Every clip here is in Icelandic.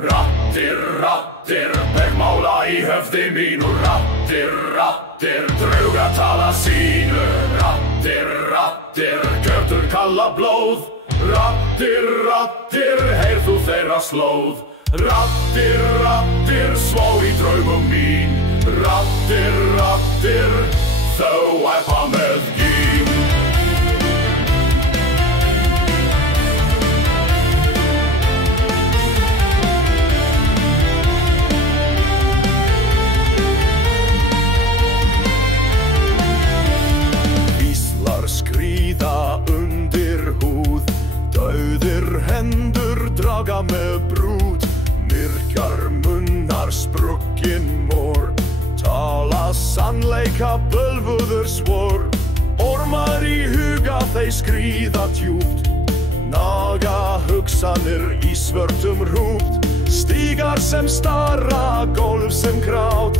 Raddir, raddir, bergmála í höfði mínu. Raddir, raddir, draugar tala sínu. Raddir, raddir, götur kalla blóð. Raddir, raddir, heyrð þú þeirra slóð. Raddir, raddir, svá í draumum mín. Raddir, raddir, þau æpa með gín. Íslar skríða undir húð, dauðir hendur draga með brúð. Myrkar munnar sprukkin mór, tala sannleika bölvuður svor. Ormar í huga þeir skríða djúpt, naga hugsanir í svörtum hrúpt. Stígar sem starra, gólf sem grát,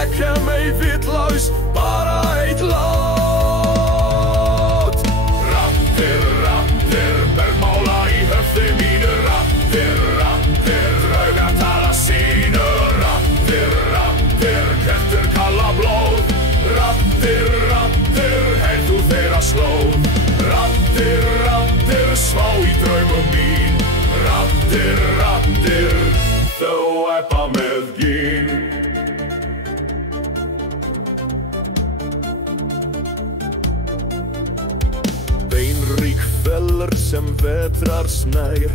ekki mei vitlaus, bara eitt lát. Raddir, raddir, bergmála í höfði mínu. Raddir, raddir, draugar tala sínu. Raddir, raddir, götur kalla blóð. Raddir, raddir, heyrð þú þeirra slóð. Raddir, raddir, svá í draumum mín. Raddir, raddir, þau æpa með gín. Beinrík fellur sem vetrar snær,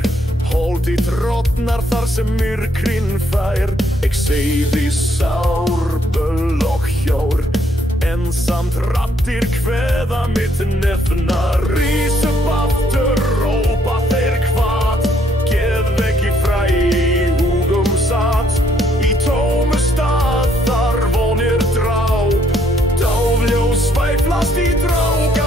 hold í trotnar þar sem myrkrin fær. Ég seiði sár, böll og hjór, ensamt raddir kveða mitt nefnar. Rís upp aftur, rópa þeir hvað, geðveiki fræ í hugum satt. Í tómu stað þar vonir drá, dáfljós sveiflast í drangalát.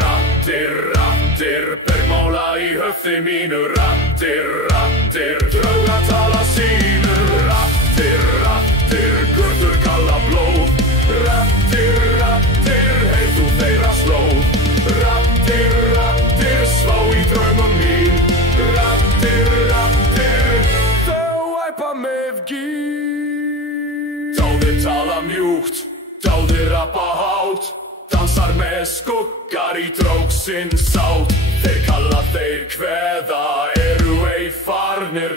Raddir, raddir, bergmála í höfði mínu. Raddir, raddir, draugar tala sínu. Raddir, raddir, götur kalla blóð. Raddir, raddir, heyrð þú þeirra slóð. Raddir, raddir, svá í draumum mín. Raddir, raddir, þau æpa með gín. Dáðir tala mjúkt, dáðir rappa hátt, dansar með skuggar í drógsins sátt. Þeir kalla, þeir kveða, eru ei farnir.